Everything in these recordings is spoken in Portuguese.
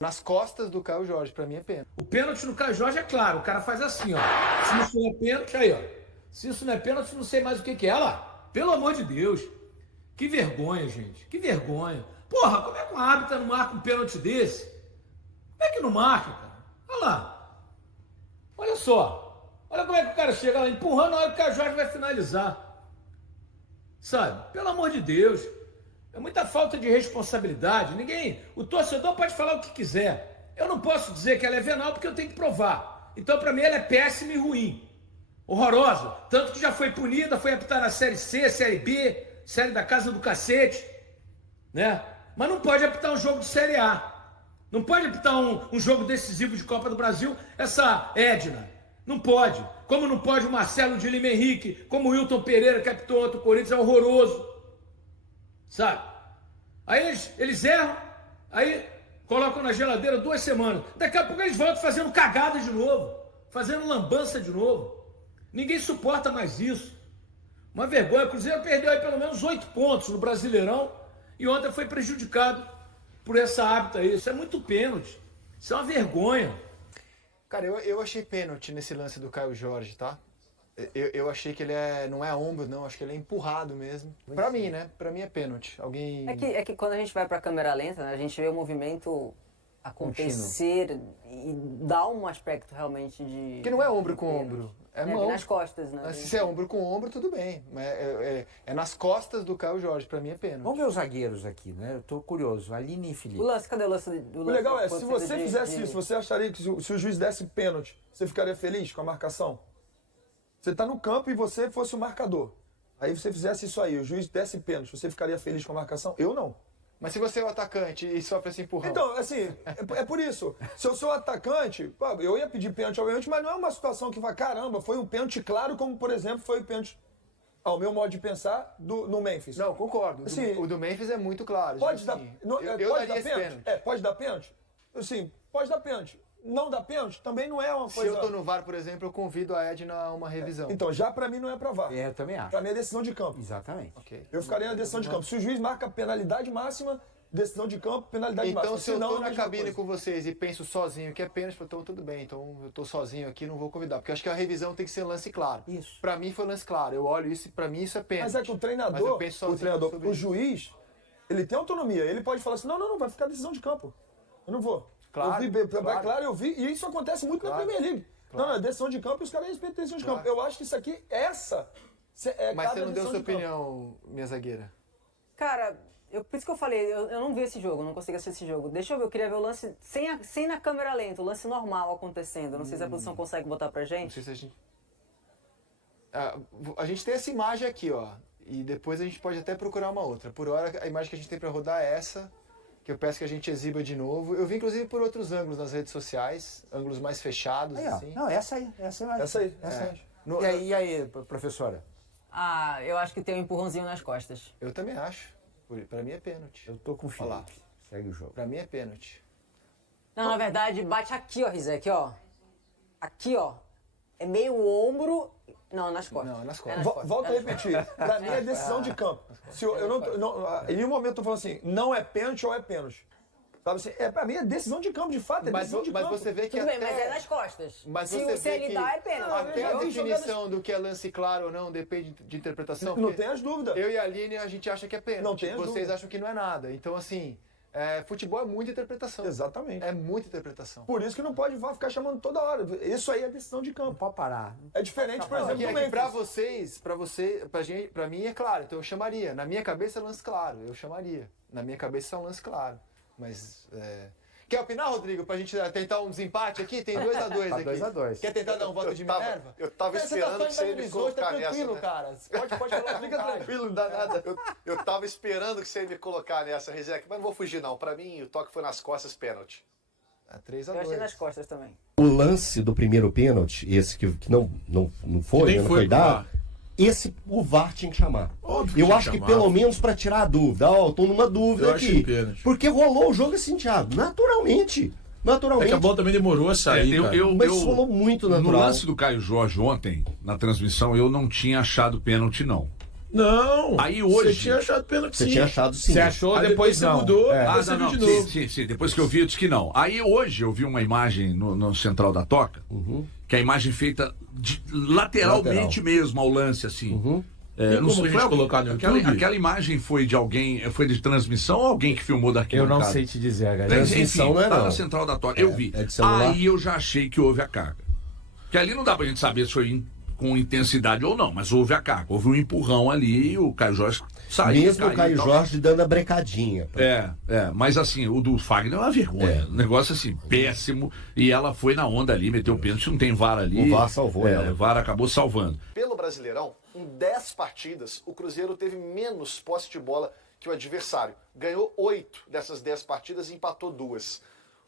Nas costas do Caio Jorge, pra mim é pênalti. O pênalti no Caio Jorge é claro, o cara faz assim, ó. Se isso não é pênalti, aí, ó. Se isso não é pênalti, não sei mais o que é. Olha lá, pelo amor de Deus. Que vergonha, gente. Que vergonha. Porra, como é que um árbitro não marca um pênalti desse? Como é que não marca, cara? Olha lá. Olha só. Olha como é que o cara chega lá empurrando na hora que o Caio Jorge vai finalizar. Sabe? Pelo amor de Deus. É muita falta de responsabilidade. O torcedor pode falar o que quiser. Eu não posso dizer que ela é venal porque eu tenho que provar. Então, pra mim, ela é péssima e ruim. Horrorosa. Tanto que já foi punida, foi apitar na Série C, Série B, Série da Casa do Cacete. Né? Mas não pode apitar um jogo de Série A. Não pode apitar um jogo decisivo de Copa do Brasil, essa Edna. Não pode. Como não pode o Marcelo de Lima Henrique, como o Wilton Pereira, que apitou ontem o Corinthians, é horroroso. Sabe? Aí eles erram, aí colocam na geladeira 2 semanas. Daqui a pouco eles voltam fazendo cagada de novo, fazendo lambança de novo. Ninguém suporta mais isso. Uma vergonha. O Cruzeiro perdeu aí pelo menos 8 pontos no Brasileirão e ontem foi prejudicado por essa hábito aí. Isso é muito pênalti. Isso é uma vergonha. Cara, eu achei pênalti nesse lance do Caio Jorge, tá? Eu achei que ele não é ombro, não. Acho que ele é empurrado mesmo. Pra mim, né? Pra mim é pênalti. Alguém... É que quando a gente vai pra câmera lenta, né, a gente vê o movimento acontecer e dá um aspecto realmente de... Porque não é ombro com ombro. É mão. Nas costas, né? Se é ombro com ombro, tudo bem. Mas é nas costas do Caio Jorge. Pra mim é pênalti. Vamos ver os zagueiros aqui, né? Eu tô curioso. Aline e Felipe. Cadê o lance? O legal é, se você fizesse isso, você acharia que se o juiz desse pênalti, você ficaria feliz com a marcação? Você tá no campo e você fosse o marcador. Aí você fizesse isso aí, o juiz desse pênalti, você ficaria feliz com a marcação? Eu não. Mas se você é o atacante e sofre esse empurrão? Então, assim, é por isso. Se eu sou atacante, pô, eu ia pedir pênalti, obviamente, mas não é uma situação que vai, caramba, foi um pênalti claro, como, por exemplo, foi o pênalti, ao meu modo de pensar, no Memphis. Não, concordo. Assim, o do Memphis é muito claro. Pode assim, dar, eu pode daria dar esse pênalti? Pode dar pênalti? Assim, pode dar pênalti. Não dar pênalti também não é uma coisa... Se eu tô no VAR, por exemplo, eu convido a Edna a uma revisão. Então, já pra mim não é pra VAR. Eu também acho. Pra mim é decisão de campo. Exatamente. Ok. Eu ficaria na decisão de campo. Se o juiz marca penalidade máxima, decisão de campo, penalidade máxima. Então, se eu não, tô é a na mesma cabine coisa. com vocês e penso sozinho que é pênalti, então tudo bem. Então eu tô sozinho aqui, não vou convidar. Porque eu acho que a revisão tem que ser lance claro. Isso. Pra mim foi lance claro. Eu olho isso e pra mim isso é pênalti. Mas é que o Mas eu treinador, penso sozinho sobre o isso. juiz, ele tem autonomia. Ele pode falar assim, não, vai ficar decisão de campo. Eu não vou. Claro, eu vi, claro. eu vi, e isso acontece muito Claro, na Premier League. claro. Não, é decisão de campo e os caras respeitam a decisão de Claro. campo. Eu acho que isso aqui, Mas cada você não deu decisão sua de campo. opinião, minha zagueira. Cara, por isso que eu falei, eu não vi esse jogo, não consegui assistir esse jogo. Deixa eu ver, eu queria ver o lance sem na câmera lenta, o lance normal acontecendo. Não sei se a produção consegue botar pra Não gente. sei se a gente... a gente tem essa imagem aqui, ó. E depois a gente pode até procurar uma outra. Por hora, a imagem que a gente tem pra rodar é essa, que eu peço que a gente exiba de novo. Eu vi, inclusive, por outros ângulos nas redes sociais, ângulos mais fechados, Aí, ó. assim. Não, essa aí. Essa aí. No- E aí, professora? Ah, eu acho que tem um empurrãozinho nas costas. Eu também acho. Pra mim é pênalti. Eu tô com o Olha lá. Felipe. Segue o jogo. Pra mim é pênalti. Não, na verdade, bate aqui, ó, Rizek, ó. Aqui, ó. É meio ombro... Não, nas costas. Não, nas É costas. nas costas. Volta a repetir. Pra mim é decisão de campo. Se eu não, em nenhum momento eu tô falando assim, não é pênalti ou é pênalti. Sabe assim, pra mim é decisão de campo, de fato, é Mas, decisão de mas campo. você vê que Tudo bem, mas até... é nas costas. Mas se você se vê ele que dá, é pênalti. até a eu vi definição do que é lance claro ou não depende de interpretação. Não porque tem as dúvidas. Eu e a Aline, a gente acha que é pênalti. Não tem as Vocês dúvidas. acham que não é nada. Então, assim, futebol é muita interpretação. Exatamente. É muita interpretação. Por isso que não pode ficar chamando toda hora. Isso aí é decisão de Não campo. pode parar. É diferente, por exemplo, Aqui, do aqui, pra Memphis. vocês, pra mim é claro, então eu chamaria. Na minha cabeça é lance claro, eu chamaria. Na minha cabeça é um lance claro. Mas, Quer opinar, Rodrigo, pra gente tentar um desempate aqui? Tem 2-2 Tá aqui. 2-2. Quer tentar dar um voto de Minerva? Eu tava Você esperando tá que você ia me tá colocar nessa, tranquilo, né? cara. Pode falar, fica tranquilo, não dá nada. Eu tava esperando que você ia me colocar nessa, Rizek, mas não vou fugir não. Pra mim, o toque foi nas costas, pênalti. É 3-2. Eu achei nas costas também. O lance do primeiro pênalti, esse que não foi, nem né, não foi foi pro dado, VAR. esse o VAR tinha que chamar. Óbvio que Eu tinha acho que chamado. pelo menos pra tirar a dúvida. Ó, eu tô numa dúvida Eu aqui. achei pênalti. Porque rolou o jogo assim, Thiago, naturalmente. É que Naturalmente. a bola também demorou a sair, cara. Mas rolou muito No natural. lance do Caio Jorge ontem, na transmissão, eu não tinha achado pênalti, não. Não. Aí hoje... Você tinha achado pênalti, sim. Você tinha achado sim. Você achou, Aí depois você não. mudou, É. você viu de Sim, novo. sim. Depois que eu vi, eu disse que não. Aí hoje eu vi uma imagem no Central da Toca, que é a imagem feita lateralmente mesmo ao lance, assim. Tem como a gente colocar no YouTube? Aquela imagem foi de alguém, foi de transmissão ou alguém que filmou daqui? Eu não sei te dizer, galera. Transmissão não é tá não. na Central da Toca. Eu vi. É de celular. Aí eu já achei que houve a carga. Que ali não dá pra gente saber se foi com intensidade ou não, mas houve a carga. Houve um empurrão ali e o Caio Jorge saiu. Mesmo o Caio Jorge dando a brecadinha. Mas assim, o do Fagner é uma vergonha. Um negócio assim, péssimo. E ela foi na onda ali, meteu o pênalti, não tem VAR ali. O VAR salvou ela. O VAR acabou salvando. Pelo Brasileirão, em 10 partidas, o Cruzeiro teve menos posse de bola que o adversário. Ganhou 8 dessas 10 partidas e empatou 2.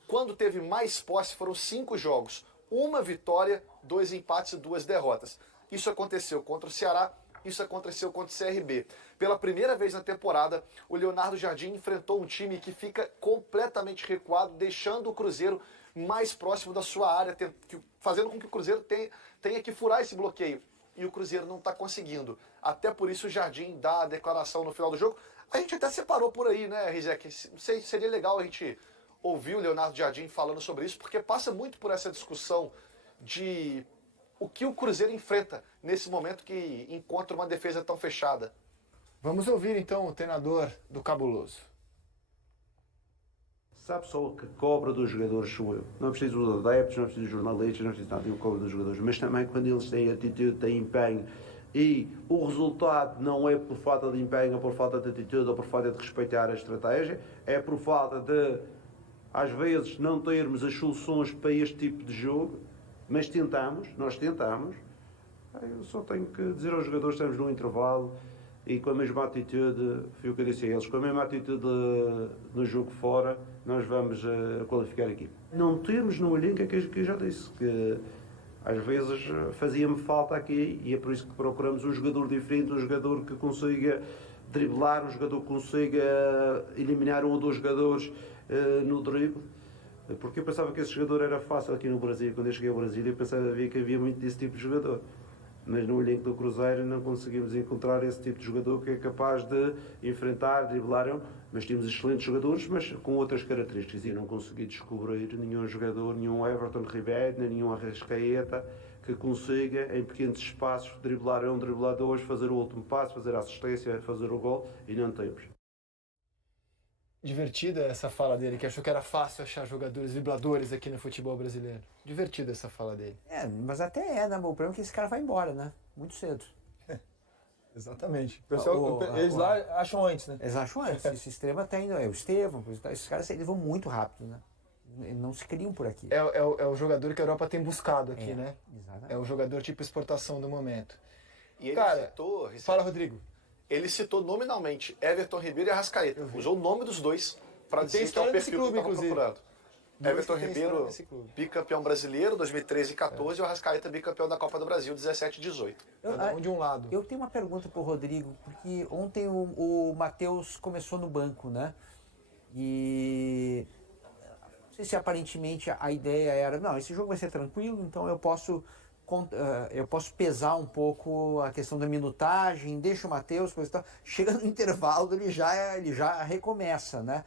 Quando teve mais posse, foram 5 jogos. 1 vitória, 2 empates e 2 derrotas. Isso aconteceu contra o Ceará, isso aconteceu contra o CRB. Pela primeira vez na temporada, o Leonardo Jardim enfrentou um time que fica completamente recuado, deixando o Cruzeiro mais próximo da sua área, fazendo com que o Cruzeiro tenha que furar esse bloqueio. E o Cruzeiro não está conseguindo. Até por isso o Jardim dá a declaração no final do jogo. A gente até separou por aí, né, Rizek? Seria legal a gente ouvir o Leonardo Jardim falando sobre isso, porque passa muito por essa discussão de o que o Cruzeiro enfrenta nesse momento que encontra uma defesa tão fechada. Vamos ouvir então o treinador do Cabuloso. Sabe só o que cobra dos jogadores sou eu. Não é preciso dos adeptos, não é preciso dos jornalistas, não é preciso nada, eu cobro dos jogadores. Mas também quando eles têm atitude, têm empenho e o resultado não é por falta de empenho, ou por falta de atitude, ou por falta de respeitar a estratégia, é por falta de, às vezes, não termos as soluções para este tipo de jogo, mas nós tentamos. Eu só tenho que dizer aos jogadores que estamos num intervalo e com a mesma atitude, foi o que eu disse a eles, com a mesma atitude no jogo fora, nós vamos qualificar aqui. Não temos no elenco, que eu já disse, que às vezes fazia-me falta aqui e é por isso que procuramos um jogador diferente, um jogador que consiga driblar, um jogador que consiga eliminar 1 ou 2 jogadores no drible. Porque eu pensava que esse jogador era fácil aqui no Brasil. Quando eu cheguei ao Brasil, eu pensava que havia muito desse tipo de jogador. Mas no elenco do Cruzeiro não conseguimos encontrar esse tipo de jogador que é capaz de enfrentar, driblar. Mas tínhamos excelentes jogadores, mas com outras características. E não consegui descobrir nenhum jogador, nenhum Everton Ribeiro, nenhum Arrascaeta, que consiga, em pequenos espaços, driblar 1, driblar 2, fazer o último passo, fazer a assistência, fazer o gol. E não temos. Divertida essa fala dele, que achou que era fácil achar jogadores vibradores aqui no futebol brasileiro. Divertida essa fala dele. Mas até né? O problema é que esse cara vai embora, né? Muito cedo. Exatamente. Eles lá acham antes, né? Eles acham antes. Esse Extrema tá indo. O Estevão, esses caras eles vão muito rápido, né? Eles não se criam por aqui. É o jogador que a Europa tem buscado aqui, né? Exatamente. É o jogador tipo exportação do momento. E ele cara, citou, fala, Rodrigo. Ele citou nominalmente Everton Ribeiro e Arrascaeta. Usou o nome dos dois para dizer que é o perfil que estava procurando. Everton Ribeiro, bicampeão brasileiro, 2013 e 14, e o Arrascaeta, bicampeão da Copa do Brasil, 17 e 18. Cada um de um lado. Eu tenho uma pergunta para o Rodrigo, porque ontem o Matheus começou no banco, né? E não sei se aparentemente a ideia era, não, esse jogo vai ser tranquilo, então eu posso pesar um pouco a questão da minutagem, deixa o Matheus, chega no intervalo ele já recomeça, né?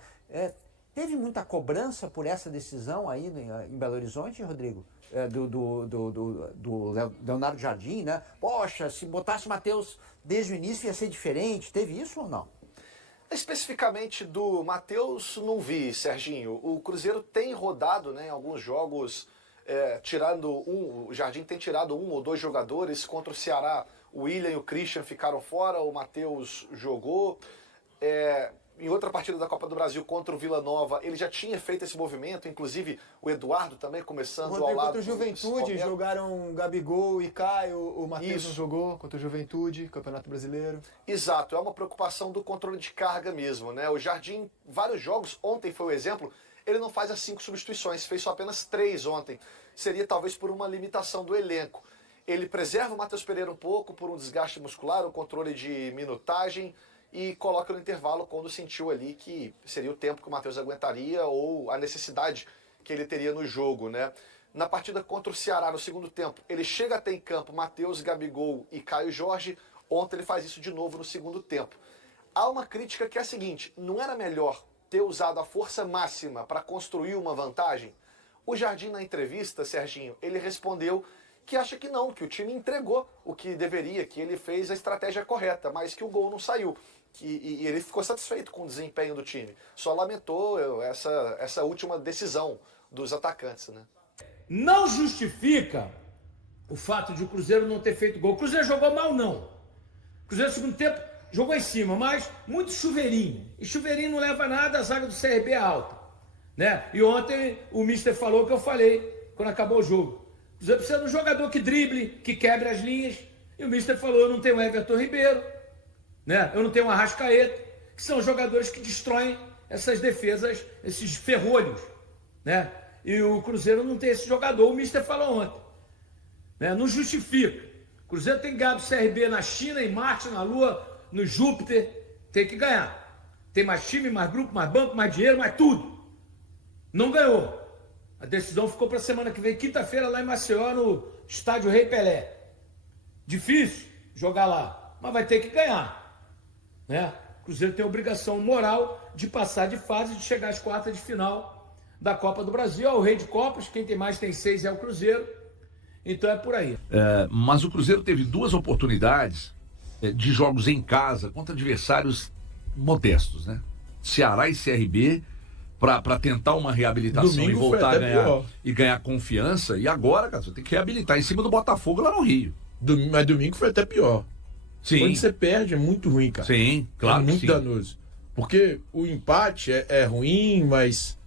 Teve muita cobrança por essa decisão aí em Belo Horizonte, Rodrigo? Do Leonardo Jardim, né? Poxa, se botasse o Matheus desde o início ia ser diferente. Teve isso ou não? Especificamente do Matheus, não vi, Serginho. O Cruzeiro tem rodado, né, em alguns jogos, o Jardim tem tirado 1 ou 2 jogadores. Contra o Ceará, o William e o Christian ficaram fora, o Matheus jogou. Em outra partida da Copa do Brasil contra o Vila Nova, ele já tinha feito esse movimento, inclusive o Eduardo também começando ao lado. Contra o Juventude jogaram Gabigol e Caio, o Matheus não jogou contra o Juventude, Campeonato Brasileiro. Exato, é uma preocupação do controle de carga mesmo, né? O Jardim, vários jogos, ontem foi o exemplo, ele não faz as 5 substituições, fez só apenas 3 ontem. Seria talvez por uma limitação do elenco. Ele preserva o Matheus Pereira um pouco por um desgaste muscular, um controle de minutagem, e coloca no intervalo quando sentiu ali que seria o tempo que o Matheus aguentaria ou a necessidade que ele teria no jogo, né? Na partida contra o Ceará, no segundo tempo, ele chega até em campo Matheus, Gabigol e Caio Jorge. Ontem ele faz isso de novo no segundo tempo. Há uma crítica que é a seguinte: não era melhor ter usado a força máxima para construir uma vantagem? O Jardim, na entrevista, Serginho, ele respondeu que acha que não, que o time entregou o que deveria, que ele fez a estratégia correta, mas que o gol não saiu. E ele ficou satisfeito com o desempenho do time. Só lamentou essa última decisão dos atacantes, né? Não justifica o fato de o Cruzeiro não ter feito gol. O Cruzeiro jogou mal, não. O Cruzeiro, no segundo tempo, jogou em cima, mas muito chuveirinho. E chuveirinho não leva nada, a zaga do CRB é alta, né? E ontem o mister falou o que eu falei quando acabou o jogo. O Cruzeiro precisa de um jogador que drible, que quebre as linhas. E o mister falou: eu não tenho Everton Ribeiro, né? Eu não tenho Arrascaeta, que são jogadores que destroem essas defesas, esses ferrolhos, né? E o Cruzeiro não tem esse jogador, o mister falou ontem, né? Não justifica. O Cruzeiro tem ganhado o CRB na China, em Marte, na Lua, no Júpiter, tem que ganhar. Tem mais time, mais grupo, mais banco, mais dinheiro, mais tudo. Não ganhou. A decisão ficou para a semana que vem, quinta-feira, lá em Maceió, no Estádio Rei Pelé. Difícil jogar lá, mas vai ter que ganhar, né? O Cruzeiro tem a obrigação moral de passar de fase, de chegar às quartas de final da Copa do Brasil. É o rei de Copas, quem tem mais tem 6 é o Cruzeiro. Então é por aí. Mas o Cruzeiro teve 2 oportunidades de jogos em casa contra adversários modestos, né? Ceará e CRB, para tentar uma reabilitação Domingo e voltar a ganhar pior. e ganhar confiança. E agora, cara, você tem que reabilitar em cima do Botafogo lá no Rio. Mas domingo foi até pior. Sim. Quando você perde é muito ruim, cara. Sim, claro. É muito sim. danoso. Porque o empate é ruim, mas.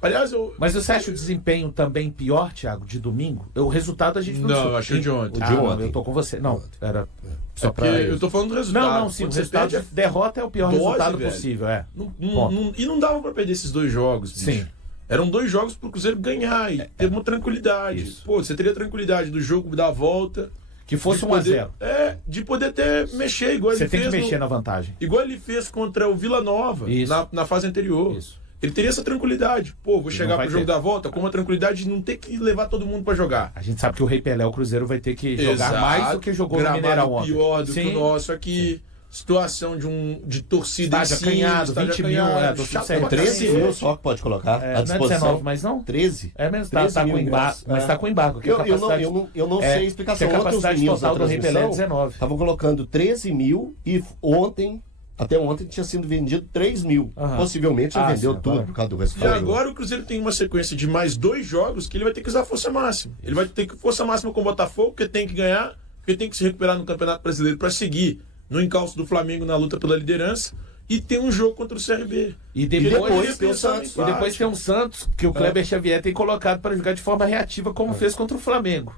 Aliás, Mas você acha o desempenho também pior, Thiago, de domingo? O resultado a gente não Não, soube. eu achei o de ontem. Ah, não, eu tô com você. Não, era só porque pra... eu tô falando do resultado. Não, sim, o Quando você resultado perde, de derrota é o pior dose, resultado velho. possível, é. E não dava pra perder esses 2 jogos, bicho. Sim. Eram 2 jogos pro Cruzeiro ganhar e ter uma tranquilidade. Isso. Pô, você teria tranquilidade do jogo dar a volta. Que fosse de 1 a poder- 0. De poder até mexer, igual Você ele tem que fez mexer na vantagem. igual ele fez contra o Vila Nova Isso. na fase anterior. Isso. Ele teria essa tranquilidade. Pô, vou chegar vai pro jogo ter. da volta com uma tranquilidade de não ter que levar todo mundo pra jogar. A gente sabe que o Rei Pelé, o Cruzeiro, vai ter que jogar Exato. mais do que jogou no Gramado Mineirão ontem. pior do que Sim. o nosso aqui. Situação de torcida Estádio em cima, acanhado, estádio 20 mil, acanhado, do chato CRB. pra 13 cacete. mil só que pode colocar É, à não é disposição. 19, mas não? 13? É mesmo, 13 tá com mil embargo, ingressos. mas tá com embargo. Que a Eu não capacidade- sei a explicação. que a Ontem os capacidade meninos da total do Rei Pelé é transmissão 19. estavam colocando 13 mil e até ontem tinha sido vendido 3 mil. Aham. Possivelmente já vendeu sim, tudo agora. por causa do E resultado. agora o Cruzeiro tem uma sequência de mais 2 jogos que ele vai ter que usar força máxima. Ele vai ter que força máxima com o Botafogo, porque tem que ganhar, porque tem que se recuperar no Campeonato Brasileiro para seguir no encalço do Flamengo na luta pela liderança. E tem um jogo contra o CRB. E depois, tem o Santos. E depois tem um Santos que o Kleber Xavier tem colocado para jogar de forma reativa, como fez contra o Flamengo.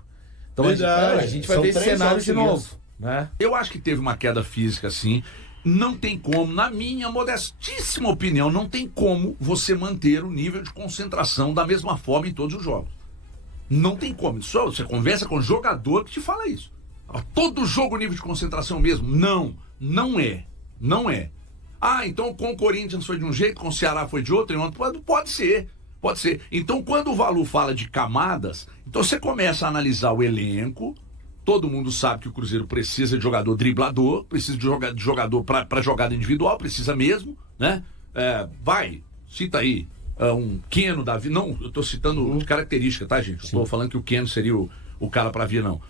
Então Verdade. a gente vai São ver esse 3 cenário jogos de seguidos. novo, né? Eu acho que teve uma queda física, sim. Não tem como, na minha modestíssima opinião, não tem como você manter o nível de concentração da mesma forma em todos os jogos. Não tem como. Só você conversa com o jogador que te fala isso. Todo jogo o nível de concentração mesmo? Não é. Não é. Ah, então com o Corinthians foi de um jeito, com o Ceará foi de outro, e ontem pode ser. Pode ser. Então, quando o Valu fala de camadas, então você começa a analisar o elenco. Todo mundo sabe que o Cruzeiro precisa de jogador driblador, precisa de jogador para jogada individual, precisa mesmo, né? Cita aí um Keno da vida. Não, eu tô citando característica, tá, gente? Não tô falando que o Keno seria o cara para vir, não.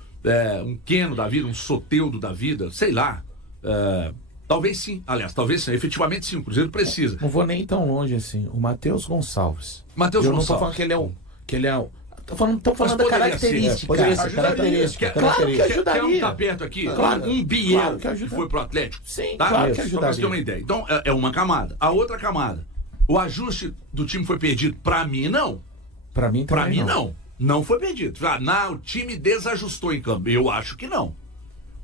Um Keno da vida, um Soteldo da vida, sei lá. Talvez sim, aliás, talvez sim, efetivamente sim, o Cruzeiro precisa. Não vou nem tão longe assim. O Matheus Gonçalves. Eu não tô falando que ele é um. Tô falando da característica. Poderia ser característica. Claro que ajudaria. Quer um tá perto aqui? Claro, Um Biel claro que que ajudaria. foi pro Atlético? Sim, Tá? claro que Só pra você ter ajudaria. uma ideia. Então, é uma camada. A outra camada. O ajuste do time foi perdido? Pra mim, não. Pra mim também Pra mim, não. Não foi perdido. O time desajustou em campo. Eu acho que não.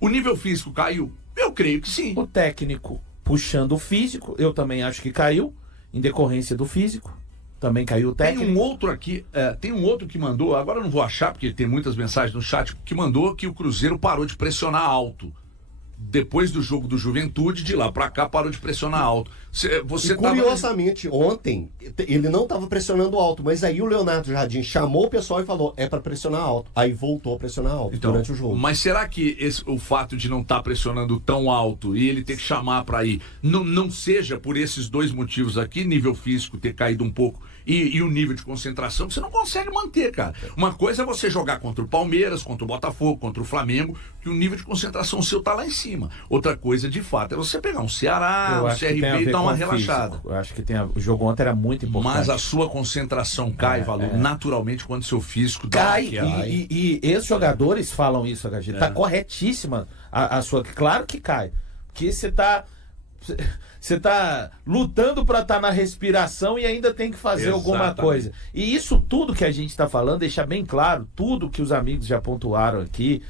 O nível físico caiu? Eu creio que sim. O técnico puxando o físico, eu também acho que caiu, em decorrência do físico. Também caiu o técnico. Tem um outro aqui, tem um outro que mandou, agora eu não vou achar, porque tem muitas mensagens no chat, que mandou que o Cruzeiro parou de pressionar alto. Depois do jogo do Juventude, de lá pra cá, parou de pressionar alto. Você curiosamente, ontem, ele não estava pressionando alto, mas aí o Leonardo Jardim chamou o pessoal e falou, é para pressionar alto. Aí voltou a pressionar alto durante o jogo. Mas será que o fato de não estar pressionando tão alto e ele ter que chamar para ir, não seja por esses dois motivos aqui, nível físico ter caído um pouco e o nível de concentração, que você não consegue manter, cara. Uma coisa é você jogar contra o Palmeiras, contra o Botafogo, contra o Flamengo, que o nível de concentração seu tá lá em cima. Outra coisa, de fato, é você pegar um Ceará, um CRB e dar uma relaxada. Eu acho que o jogo ontem era muito importante. Mas a sua concentração cai, naturalmente, quando o seu físico cai. E esses jogadores falam isso, HG. Tá corretíssima a sua... Claro que cai. Porque você tá lutando para estar na respiração e ainda tem que fazer alguma coisa. E isso tudo que a gente está falando, deixar bem claro, tudo que os amigos já pontuaram aqui,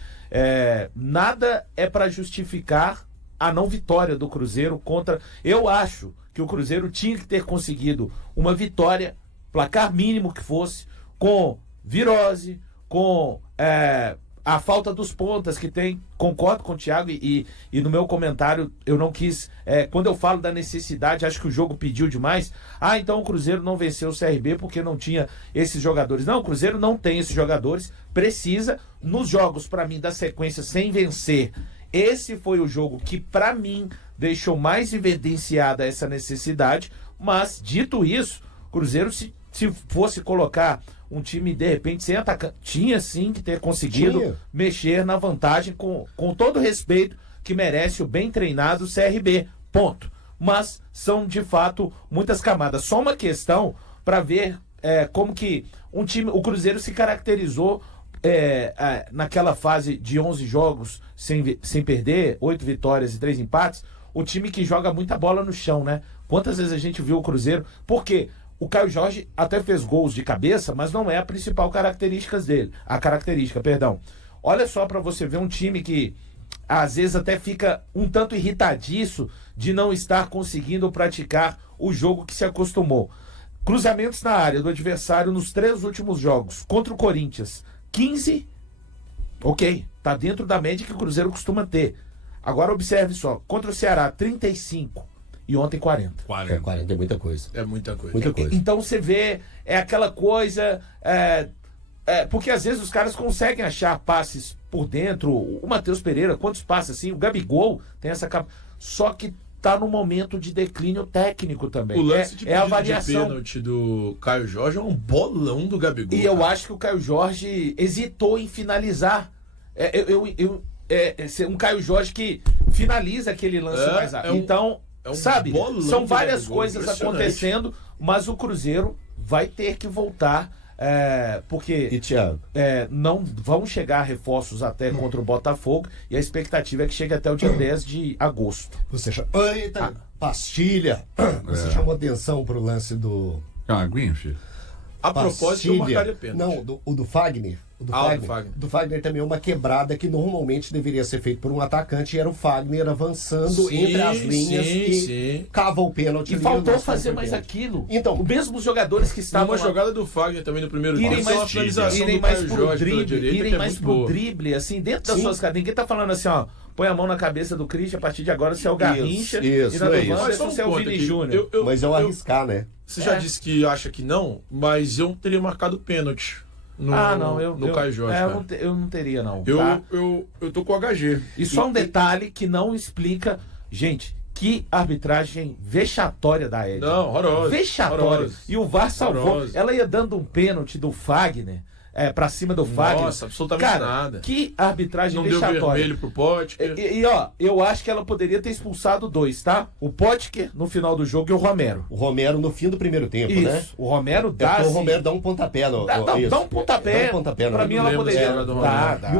nada é para justificar a não vitória do Cruzeiro contra... Eu acho que o Cruzeiro tinha que ter conseguido uma vitória, placar mínimo que fosse, com virose, com a falta dos pontas que tem. Concordo com o Thiago e no meu comentário eu não quis... quando eu falo da necessidade, acho que o jogo pediu demais. Então o Cruzeiro não venceu o CRB porque não tinha esses jogadores. Não, o Cruzeiro não tem esses jogadores. Precisa, nos jogos, para mim, da sequência sem vencer, esse foi o jogo que, para mim, deixou mais evidenciada essa necessidade. Mas, dito isso, o Cruzeiro, se fosse colocar um time, de repente, sem atacante, tinha sim que ter conseguido mexer na vantagem com todo o respeito que merece o bem treinado CRB. Ponto. Mas são, de fato, muitas camadas. Só uma questão para ver como que o Cruzeiro se caracterizou naquela fase de 11 jogos sem perder, 8 vitórias e 3 empates, o time que joga muita bola no chão, né? Quantas vezes a gente viu o Cruzeiro? Porque o Caio Jorge até fez gols de cabeça, mas não é a principal característica dele. Olha só para você ver um time que às vezes até fica um tanto irritadiço de não estar conseguindo praticar o jogo que se acostumou. Cruzamentos na área do adversário nos 3 últimos jogos. Contra o Corinthians, 15, ok, tá dentro da média que o Cruzeiro costuma ter. Agora observe só, contra o Ceará, 35 e ontem 40. 40 é muita coisa. É muita coisa. Muita coisa. Então você vê, aquela coisa, porque às vezes os caras conseguem achar passes por dentro. O Matheus Pereira, quantos passes assim? O Gabigol tem essa capa. Só que tá no momento de declínio técnico também. O lance de a variação. De pênalti do Caio Jorge é um bolão do Gabigol. E eu acho que o Caio Jorge hesitou em finalizar. Um Caio Jorge que finaliza aquele lance mais rápido. Então, sabe, são várias coisas acontecendo, mas o Cruzeiro vai ter que voltar, porque e Thiago? Não vão chegar reforços até contra o Botafogo, e a expectativa é que chegue até o dia 10 de agosto. Você Eita, pastilha! Você chamou atenção pro lance do... Aguinha, filho. A propósito, eu marcaria pênalti. Não, do Fagner. Do Fagner também é uma quebrada que normalmente deveria ser feito por um atacante, e era o Fagner avançando entre as linhas e cava o pênalti. E faltou fazer mais aquilo. Então, os mesmos jogadores que estavam... Uma jogada do Fagner também no primeiro tempo. Irem mais pro drible, assim, dentro das suas caras. Ninguém tá falando assim, ó, põe a mão na cabeça do Christian, a partir de agora você é o Garrincha, e na do Wanderson você é o Vini Júnior. Mas é o arriscar, né? Você já disse que acha que não, mas eu teria marcado pênalti. No Caio Jorge. Eu não teria, não. Eu tô com o HG. E só um detalhe que não explica. Gente, que arbitragem vexatória da Ed. Não, horrorosa. Vexatória. Horrorosa. E o VAR salvou. Horrorosa. Ela ia dando um pênalti do Fagner. Pra cima do Fagner. Nossa, absolutamente nada. Que arbitragem vexatória. Não deu vermelho pro Potker. Eu acho que ela poderia ter expulsado 2, tá? O Potker no final do jogo e o Romero. O Romero no fim do primeiro tempo, né? O Romero dá... O Romero dá um pontapé. Dá um pontapé. Pra mim ela poderia...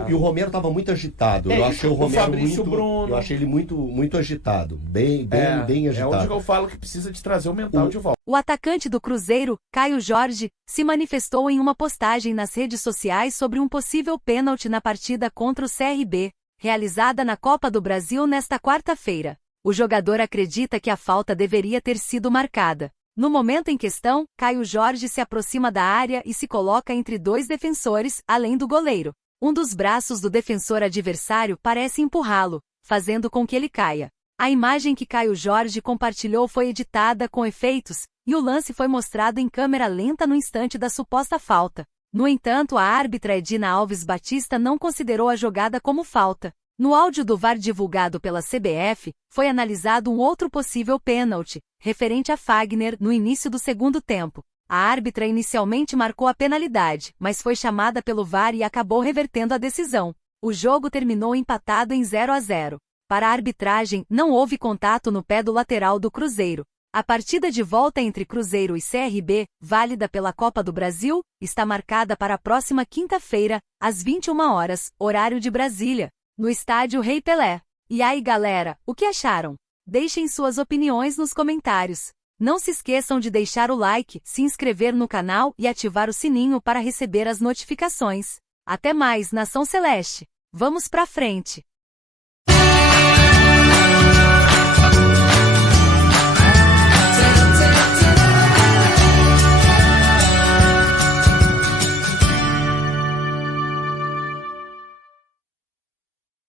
E o Romero tava muito agitado. Eu achei o Romero Fabrício Bruno. Eu achei ele muito agitado. Bem agitado. É onde eu falo que precisa de trazer o mental de volta. O atacante do Cruzeiro, Caio Jorge, se manifestou em uma postagem nas redes sociais sobre um possível pênalti na partida contra o CRB, realizada na Copa do Brasil nesta quarta-feira. O jogador acredita que a falta deveria ter sido marcada. No momento em questão, Caio Jorge se aproxima da área e se coloca entre 2 defensores, além do goleiro. Um dos braços do defensor adversário parece empurrá-lo, fazendo com que ele caia. A imagem que Caio Jorge compartilhou foi editada com efeitos, e o lance foi mostrado em câmera lenta no instante da suposta falta. No entanto, a árbitra Edina Alves Batista não considerou a jogada como falta. No áudio do VAR divulgado pela CBF, foi analisado um outro possível pênalti, referente a Fagner, no início do segundo tempo. A árbitra inicialmente marcou a penalidade, mas foi chamada pelo VAR e acabou revertendo a decisão. O jogo terminou empatado em 0-0. Para a arbitragem, não houve contato no pé do lateral do Cruzeiro. A partida de volta entre Cruzeiro e CRB, válida pela Copa do Brasil, está marcada para a próxima quinta-feira, às 21 horas, horário de Brasília, no estádio Rei Pelé. E aí, galera, o que acharam? Deixem suas opiniões nos comentários. Não se esqueçam de deixar o like, se inscrever no canal e ativar o sininho para receber as notificações. Até mais, Nação Celeste! Vamos pra frente!